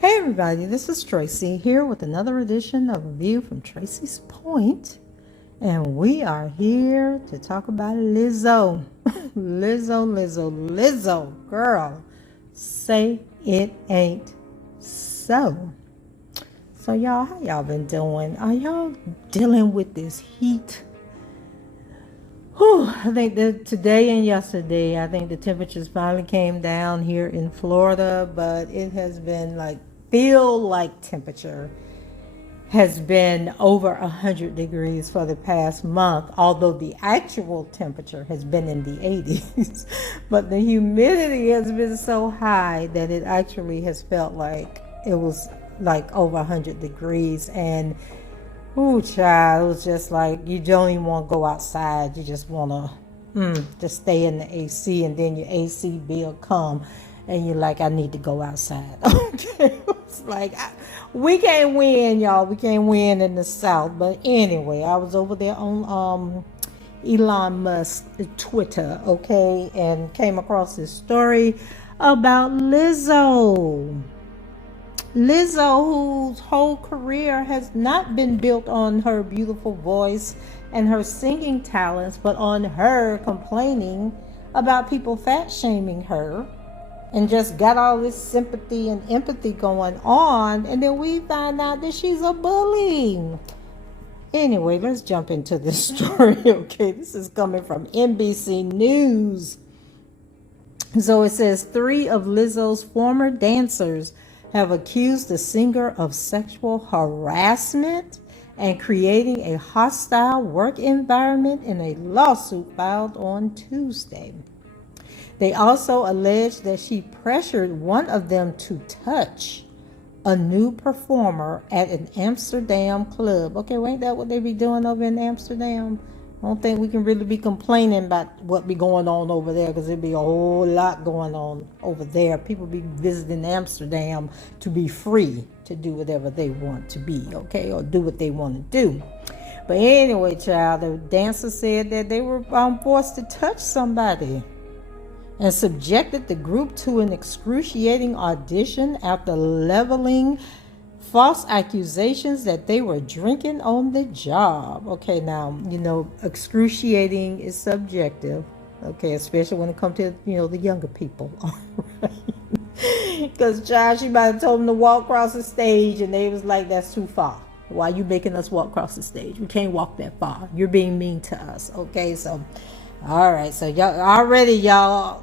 Hey everybody, this is Tracy here with another edition of Review from Tracy's Point, and we are here to talk about Lizzo. Lizzo, girl, say it ain't so. So y'all, how y'all been doing? Are y'all dealing with this heat? I think that today and yesterday, I think the temperatures finally came down here in Florida, but it has been feel like temperature has been over 100 degrees for the past month, although the actual temperature has been in the 80s. But the humidity has been so high that it actually has felt like it was over 100 degrees. And child, it was just like you don't even want to go outside. You just want to just stay in the AC, and then your AC bill come and you're like, I need to go outside. Okay, it's like we can't win, y'all. We can't win in the South. But anyway, I was over there on Elon Musk Twitter, okay, and came across this story about Lizzo, whose whole career has not been built on her beautiful voice and her singing talents, but on her complaining about people fat shaming her, and just got all this sympathy and empathy going on, and then we find out that she's a bully. Anyway, let's jump into this story, okay? This is coming from NBC News. So it says 3 of Lizzo's former dancers have accused the singer of sexual harassment and creating a hostile work environment in a lawsuit filed on Tuesday. They also alleged that she pressured one of them to touch a new performer at an Amsterdam club. Okay, well, ain't that what they be doing over in Amsterdam? I don't think we can really be complaining about what be going on over there, because there'd be a whole lot going on over there. People be visiting Amsterdam to be free to do whatever they want to be, okay, or do what they want to do. But anyway, child, the dancer said that they were forced to touch somebody and subjected the group to an excruciating audition after leveling false accusations that they were drinking on the job. Okay, now, excruciating is subjective, okay, especially when it comes to, the younger people. Because, child, she might have told them to walk across the stage, and they was like, that's too far. Why are you making us walk across the stage? We can't walk that far. You're being mean to us, okay? So, all right, so y'all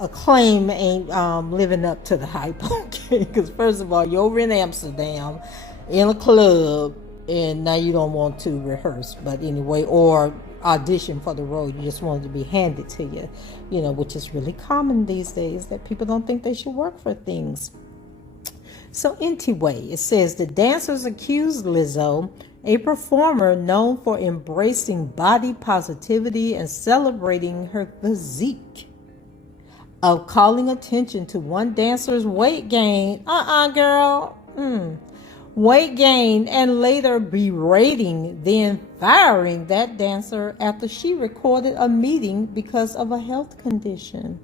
acclaim ain't living up to the hype, okay? Because first of all, you're over in Amsterdam in a club, and now you don't want to rehearse, but anyway, or audition for the role. You just want it to be handed to you, which is really common these days, that people don't think they should work for things. So anyway, it says the dancers accused Lizzo, a performer known for embracing body positivity and celebrating her physique, of calling attention to one dancer's weight gain. Girl. Weight gain, and later berating, then firing that dancer after she recorded a meeting because of a health condition.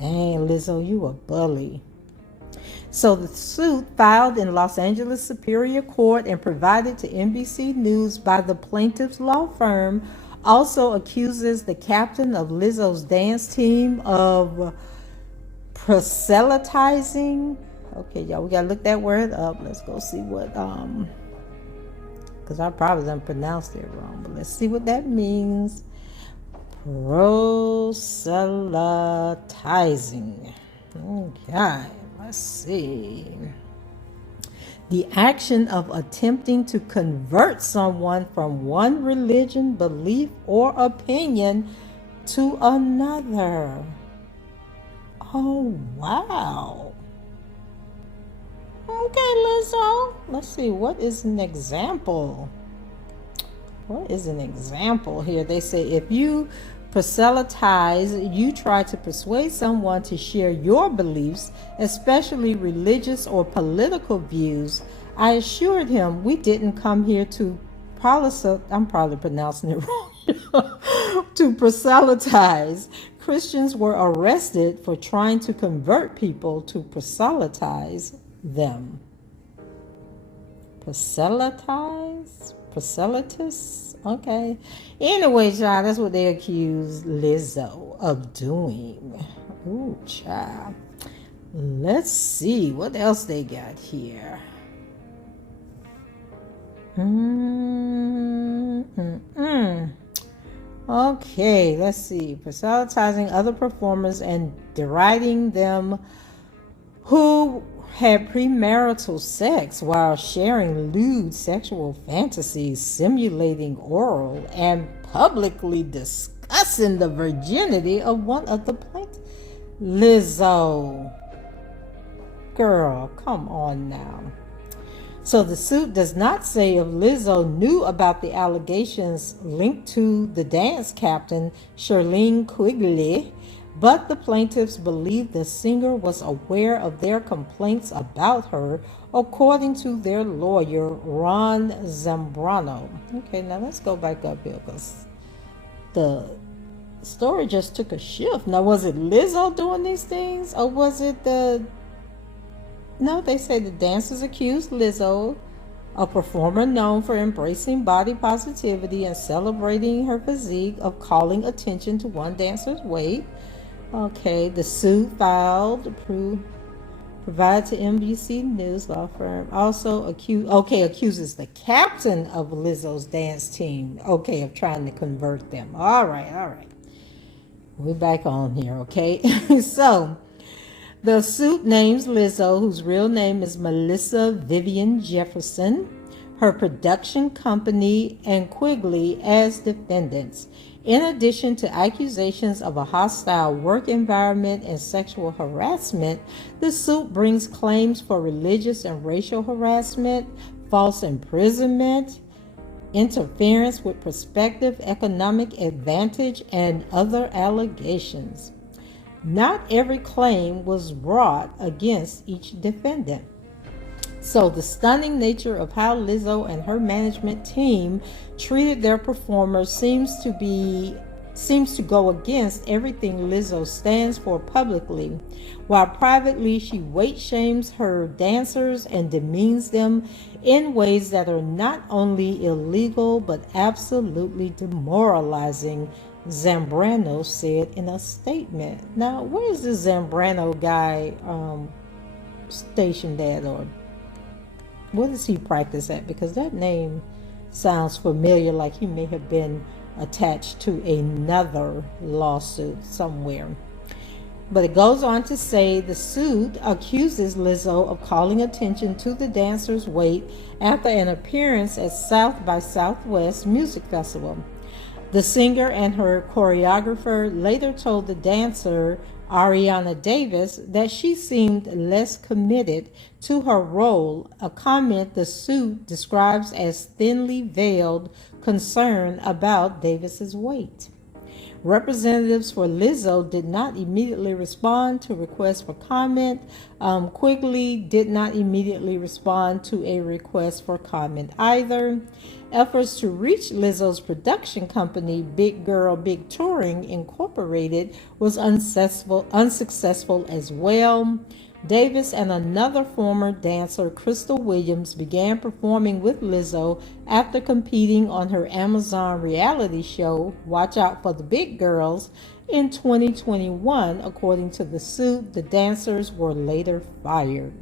Dang, Lizzo, you a bully. So the suit, filed in Los Angeles Superior Court and provided to NBC News by the plaintiff's law firm, also accuses the captain of Lizzo's dance team of proselytizing. Okay, y'all, we gotta look that word up. Let's go see what, because I probably done pronounced it wrong, but let's see what that means. Proselytizing. Okay. Let's see. The action of attempting to convert someone from one religion, belief, or opinion to another. Oh, wow. Okay, Lizzo. Let's see. What is an example? What is an example here? They say if you proselytize, you try to persuade someone to share your beliefs, especially religious or political views. I assured him we didn't come here to I'm probably pronouncing it wrong, to proselytize. Christians were arrested for trying to convert people to proselytize them. Proselytus? Okay. Anyway, child, that's what they accuse Lizzo of doing. Ooh, child. Let's see what else they got here. Okay, let's see. Proselytizing other performers and deriding them who had premarital sex while sharing lewd sexual fantasies, simulating oral, and publicly discussing the virginity of one of the plaintiffs. Lizzo. Girl, come on now. So the suit does not say if Lizzo knew about the allegations linked to the dance captain, Shirlene Quigley, but the plaintiffs believe the singer was aware of their complaints about her, according to their lawyer, Ron Zambrano. Okay, now let's go back up here because the story just took a shift. Now, was it Lizzo doing these things, or was it No, they say the dancers accused Lizzo, a performer known for embracing body positivity and celebrating her physique, of calling attention to one dancer's weight. Okay, the suit filed provided to NBC News law firm also accuses the captain of Lizzo's dance team, of trying to convert them. All right. We're back on here, okay? So, the suit names Lizzo, whose real name is Melissa Vivian Jefferson, her production company, and Quigley as defendants. In addition to accusations of a hostile work environment and sexual harassment, the suit brings claims for religious and racial harassment, false imprisonment, interference with prospective economic advantage, and other allegations. Not every claim was brought against each defendant. So the stunning nature of how Lizzo and her management team treated their performers seems to go against everything Lizzo stands for publicly, while privately she weight shames her dancers and demeans them in ways that are not only illegal but absolutely demoralizing, Zambrano said in a statement. Now, where is this Zambrano guy stationed at, or what does he practice at? Because that name sounds familiar, like he may have been attached to another lawsuit somewhere. But it goes on to say the suit accuses Lizzo of calling attention to the dancer's weight after an appearance at South by Southwest Music Festival. The singer and her choreographer later told the dancer, Ariana Davis, that she seemed less committed to her role, a comment the suit describes as thinly veiled concern about Davis's weight. Representatives for Lizzo did not immediately respond to requests for comment. Quigley did not immediately respond to a request for comment either. Efforts to reach Lizzo's production company, Big Girl Big Touring Incorporated, was unsuccessful as well. Davis and another former dancer, Crystal Williams, began performing with Lizzo after competing on her Amazon reality show, Watch Out for the Big Girls, in 2021. According to the suit, the dancers were later fired.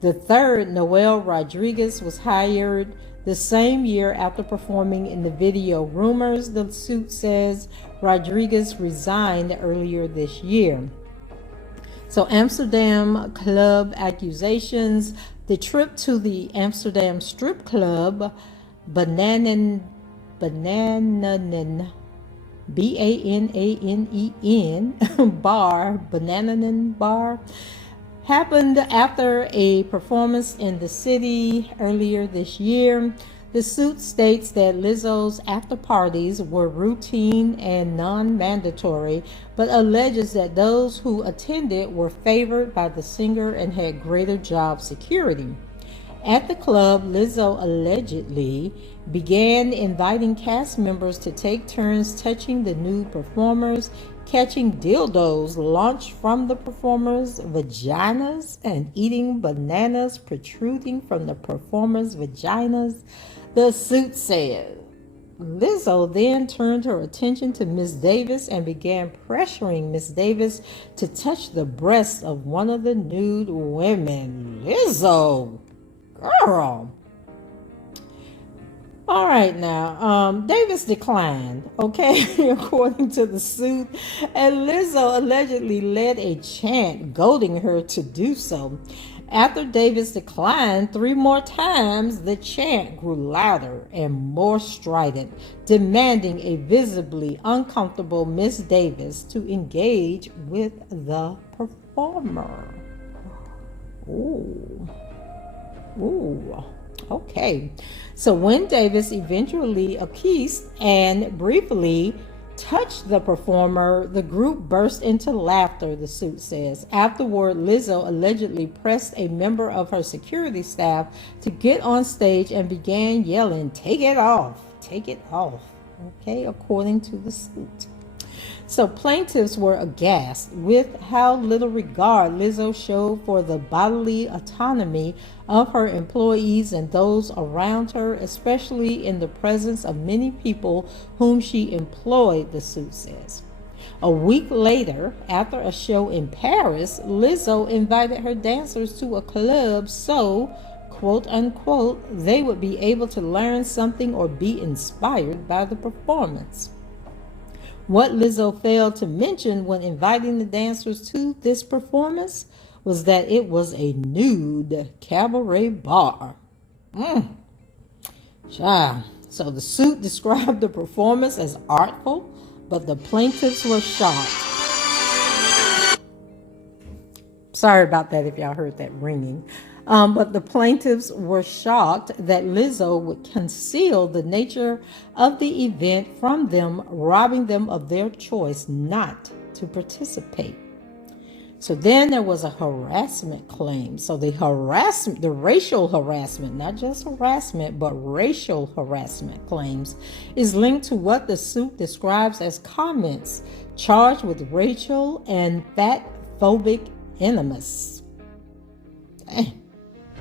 The third, Noel Rodriguez, was hired the same year after performing in the video Rumors. The suit says Rodriguez resigned earlier this year. So Amsterdam Club accusations. The trip to the Amsterdam strip club, Bananen Bananen bar, Bananen bar, happened after a performance in the city earlier this year. The suit states that Lizzo's after parties were routine and non-mandatory, but alleges that those who attended were favored by the singer and had greater job security. At the club, Lizzo allegedly began inviting cast members to take turns touching the nude performers, catching dildos launched from the performers' vaginas, and eating bananas protruding from the performers' vaginas, the suit said. Lizzo then turned her attention to Miss Davis and began pressuring Miss Davis to touch the breasts of one of the nude women. Lizzo! Girl. All right now, Davis declined, okay, according to the suit, and Lizzo allegedly led a chant goading her to do so. After Davis declined 3 more times, the chant grew louder and more strident, demanding a visibly uncomfortable Miss Davis to engage with the performer. Ooh. Okay. So when Davis eventually kissed and briefly touched the performer, the group burst into laughter, the suit says. Afterward, Lizzo allegedly pressed a member of her security staff to get on stage and began yelling, "Take it off, take it off." Okay, according to the suit. So plaintiffs were aghast with how little regard Lizzo showed for the bodily autonomy of her employees and those around her, especially in the presence of many people whom she employed, the suit says. A week later, after a show in Paris, Lizzo invited her dancers to a club so, quote unquote, they would be able to learn something or be inspired by the performance. What Lizzo failed to mention when inviting the dancers to this performance was that it was a nude cabaret bar. So the suit described the performance as artful, but the plaintiffs were shocked. Sorry about that if y'all heard that ringing. But the plaintiffs were shocked that Lizzo would conceal the nature of the event from them, robbing them of their choice not to participate. So then there was a harassment claim. So the racial harassment, not just harassment, but racial harassment claims, is linked to what the suit describes as comments charged with racial and fat-phobic animus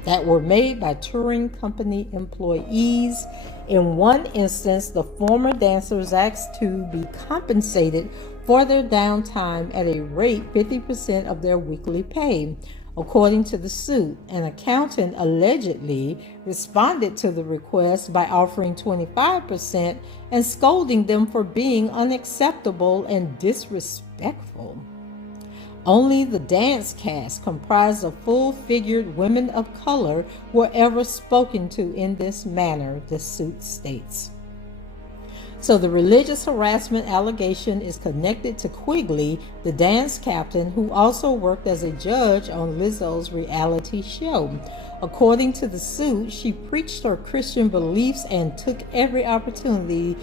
that were made by touring company employees. In one instance, the former dancers asked to be compensated for their downtime at a rate 50% of their weekly pay. According to the suit, an accountant allegedly responded to the request by offering 25% and scolding them for being unacceptable and disrespectful. Only the dance cast, comprised of full-figured women of color, were ever spoken to in this manner, the suit states. So the religious harassment allegation is connected to Quigley, the dance captain, who also worked as a judge on Lizzo's reality show. According to the suit, she preached her Christian beliefs and took every opportunity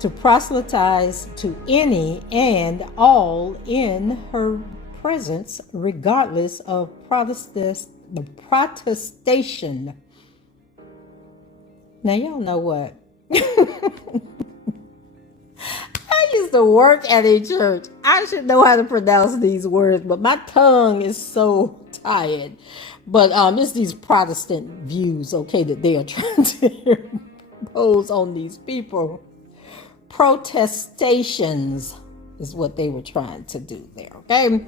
to proselytize to any and all in her presence, regardless of protestation. Now y'all know what? I used to work at a church. I should know how to pronounce these words, but my tongue is so tired. But it's these Protestant views, okay, that they are trying to impose on these people. Protestations is what they were trying to do there, okay?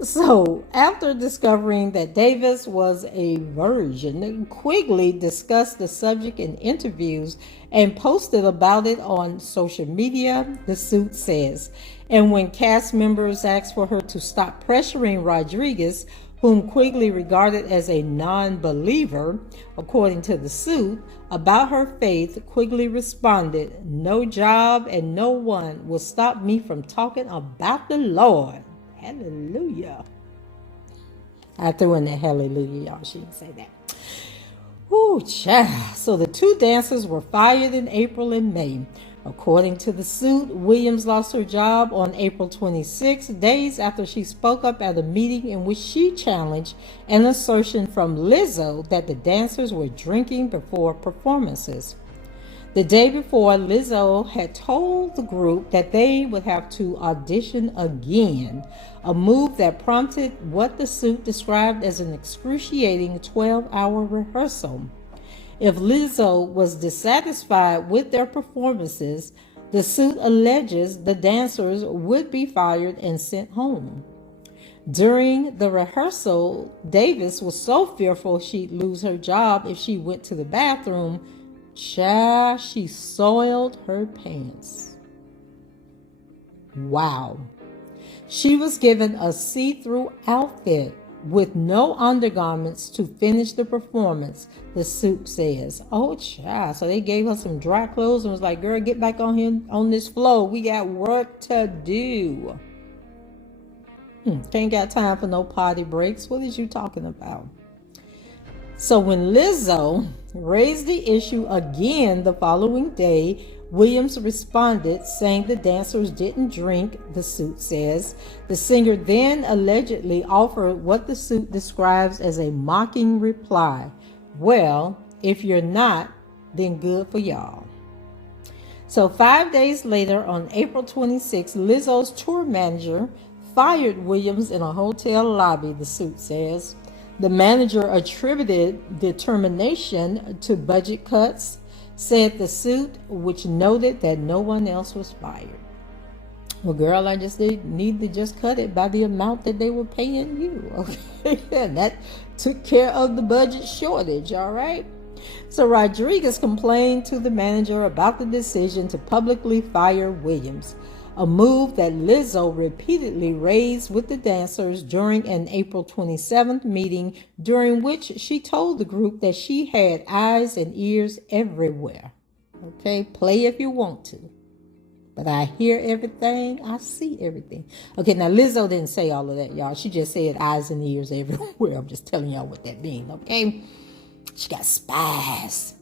So after discovering that Davis was a virgin, Quigley discussed the subject in interviews and posted about it on social media, the suit says. And when cast members asked for her to stop pressuring Rodriguez, whom Quigley regarded as a non-believer, according to the suit, about her faith. Quigley responded, "No job and no one will stop me from talking about the Lord." Hallelujah. I threw in the hallelujah, y'all. She didn't say that. Ooh, child. So the two dancers were fired in April and May. According to the suit, Williams lost her job on April 26, days after she spoke up at a meeting in which she challenged an assertion from Lizzo that the dancers were drinking before performances. The day before, Lizzo had told the group that they would have to audition again, a move that prompted what the suit described as an excruciating 12-hour rehearsal. If Lizzo was dissatisfied with their performances, the suit alleges the dancers would be fired and sent home. During the rehearsal, Davis was so fearful she'd lose her job if she went to the bathroom. Child, she soiled her pants. Wow. She was given a see-through outfit with no undergarments to finish the performance, the suit says. Oh, child. So they gave her some dry clothes and was like, "Girl, get back on here on this floor. We got work to do." Can't got time for no party breaks. What is you talking about? So when Lizzo raised the issue again the following day, Williams responded, saying the dancers didn't drink, the suit says. The singer then allegedly offered what the suit describes as a mocking reply. "Well, if you're not, then good for y'all." So 5 days later, on April 26, Lizzo's tour manager fired Williams in a hotel lobby, the suit says. The manager attributed the termination to budget cuts, said the suit, which noted that no one else was fired. Well, girl, I just need to just cut it by the amount that they were paying you. Okay, and that took care of the budget shortage, all right? So Rodriguez complained to the manager about the decision to publicly fire Williams, a move that Lizzo repeatedly raised with the dancers during an April 27th meeting, during which she told the group that she had eyes and ears everywhere. Okay, play if you want to. But I hear everything, I see everything. Okay, now Lizzo didn't say all of that, y'all. She just said eyes and ears everywhere. I'm just telling y'all what that means, okay? She got spies.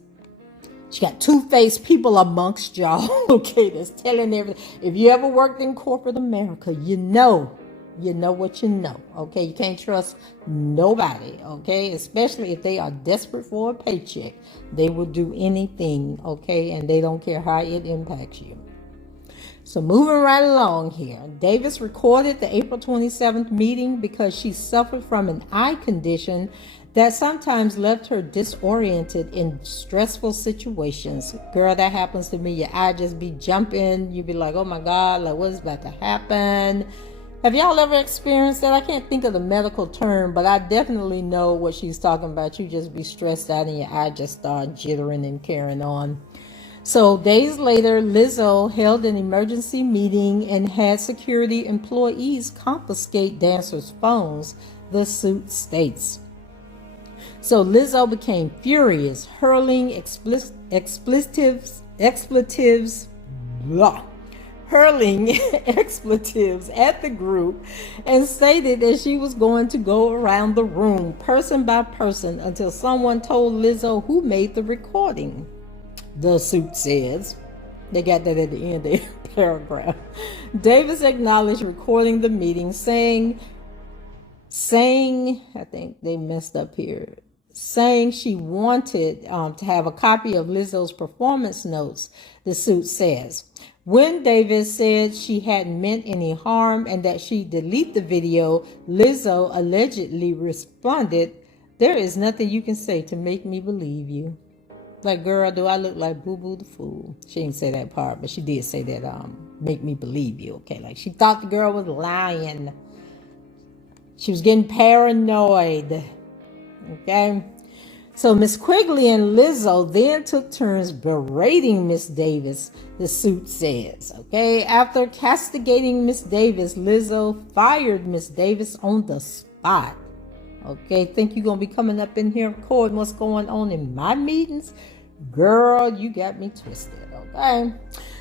She got two-faced people amongst y'all, okay, that's telling everything. If you ever worked in corporate America, you know what you know, okay? You can't trust nobody, okay? Especially if they are desperate for a paycheck. They will do anything, okay? And they don't care how it impacts you. So moving right along here, Davis recorded the April 27th meeting because she suffered from an eye condition that sometimes left her disoriented in stressful situations. Girl, that happens to me. Your eye just be jumping. You be like, oh my God, like what is about to happen? Have y'all ever experienced that? I can't think of the medical term, but I definitely know what she's talking about. You just be stressed out and your eye just start jittering and carrying on. So days later, Lizzo held an emergency meeting and had security employees confiscate dancers' phones, the suit states. So Lizzo became furious, hurling expletives at the group, and stated that she was going to go around the room person by person until someone told Lizzo who made the recording, the suit says. They got that at the end of the paragraph. Davis acknowledged recording the meeting, saying, I think they messed up here, saying she wanted to have a copy of Lizzo's performance notes, the suit says. When Davis said she hadn't meant any harm and that she delete the video, Lizzo allegedly responded, "There is nothing you can say to make me believe you." Like, girl, do I look like Boo Boo the Fool? She didn't say that part, but she did say that, make me believe you, okay? Like, she thought the girl was lying. She was getting paranoid, okay? So Miss Quigley and Lizzo then took turns berating Miss Davis, the suit says, okay? After castigating Miss Davis, Lizzo fired Miss Davis on the spot. Okay, think you're gonna be coming up in here recording what's going on in my meetings? Girl, you got me twisted, okay?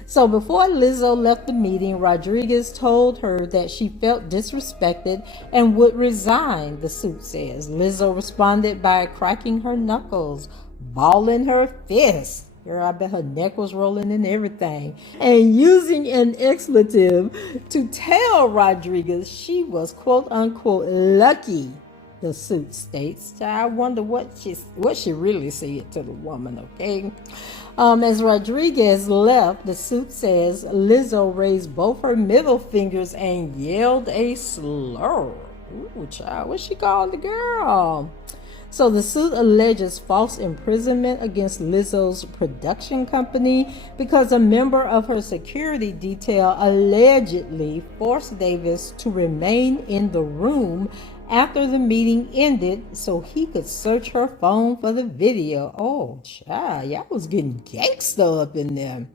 So before Lizzo left the meeting, Rodriguez told her that she felt disrespected and would resign, the suit says. Lizzo responded by cracking her knuckles, balling her fists. Girl, I bet her neck was rolling and everything. And using an expletive to tell Rodriguez she was quote unquote lucky, the suit states. I wonder what she really said to the woman, okay? As Rodriguez left, the suit says Lizzo raised both her middle fingers and yelled a slur. Ooh, child, what she called the girl? So the suit alleges false imprisonment against Lizzo's production company because a member of her security detail allegedly forced Davis to remain in the room after the meeting ended so he could search her phone for the video. Oh, child, y'all was getting gangsta up in there.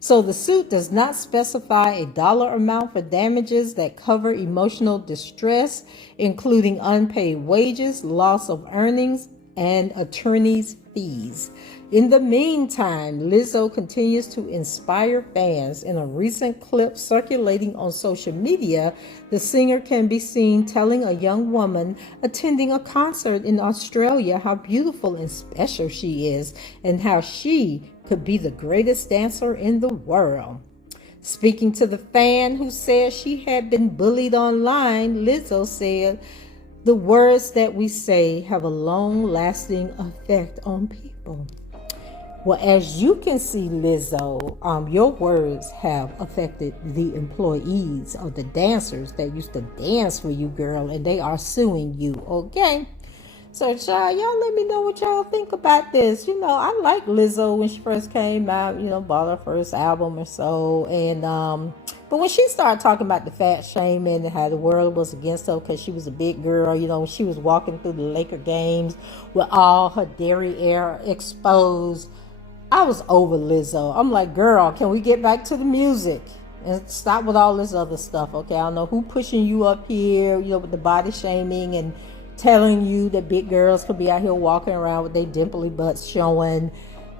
So the suit does not specify a dollar amount for damages that cover emotional distress, including unpaid wages, loss of earnings, and attorney's fees. In the meantime, Lizzo continues to inspire fans. In a recent clip circulating on social media, the singer can be seen telling a young woman attending a concert in Australia how beautiful and special she is and how she could be the greatest dancer in the world. Speaking to the fan who said she had been bullied online, Lizzo said, "The words that we say have a long-lasting effect on people." Well, as you can see, Lizzo, your words have affected the employees or the dancers that used to dance for you, girl, and they are suing you, okay? So, child, y'all let me know what y'all think about this. You know, I like Lizzo when she first came out, bought her first album or so. And, but when she started talking about the fat shaming and how the world was against her because she was a big girl, when she was walking through the Laker games with all her derriere exposed, I was over Lizzo. I'm like, girl, can we get back to the music and stop with all this other stuff, okay? I don't know who pushing you up here, with the body shaming and telling you that big girls could be out here walking around with their dimply butts showing.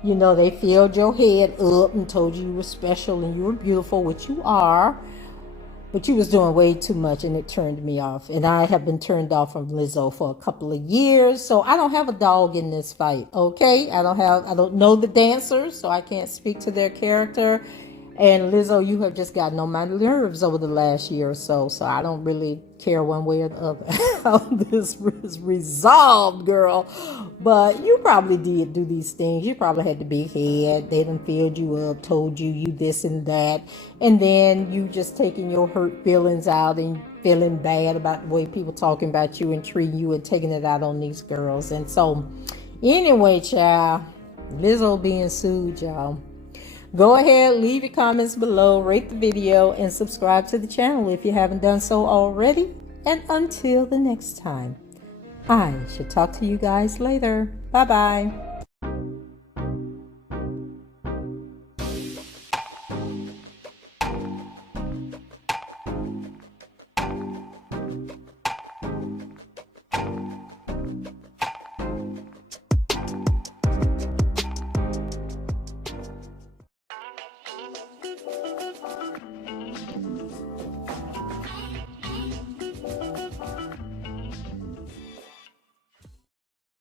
They filled your head up and told you were special and you were beautiful, which you are. But you was doing way too much and it turned me off. And I have been turned off from Lizzo for a couple of years. So I don't have a dog in this fight, okay? I don't know the dancers, so I can't speak to their character. And Lizzo, you have just gotten on my nerves over the last year or so. So I don't really care one way or the other how this is resolved, girl. But you probably did do these things. You probably had the big head. They done filled you up, told you this and that. And then you just taking your hurt feelings out and feeling bad about the way people talking about you and treating you and taking it out on these girls. And so anyway, child, Lizzo being sued, y'all. Go ahead, leave your comments below, rate the video, and subscribe to the channel if you haven't done so already. And until the next time, I shall talk to you guys later. Bye-bye.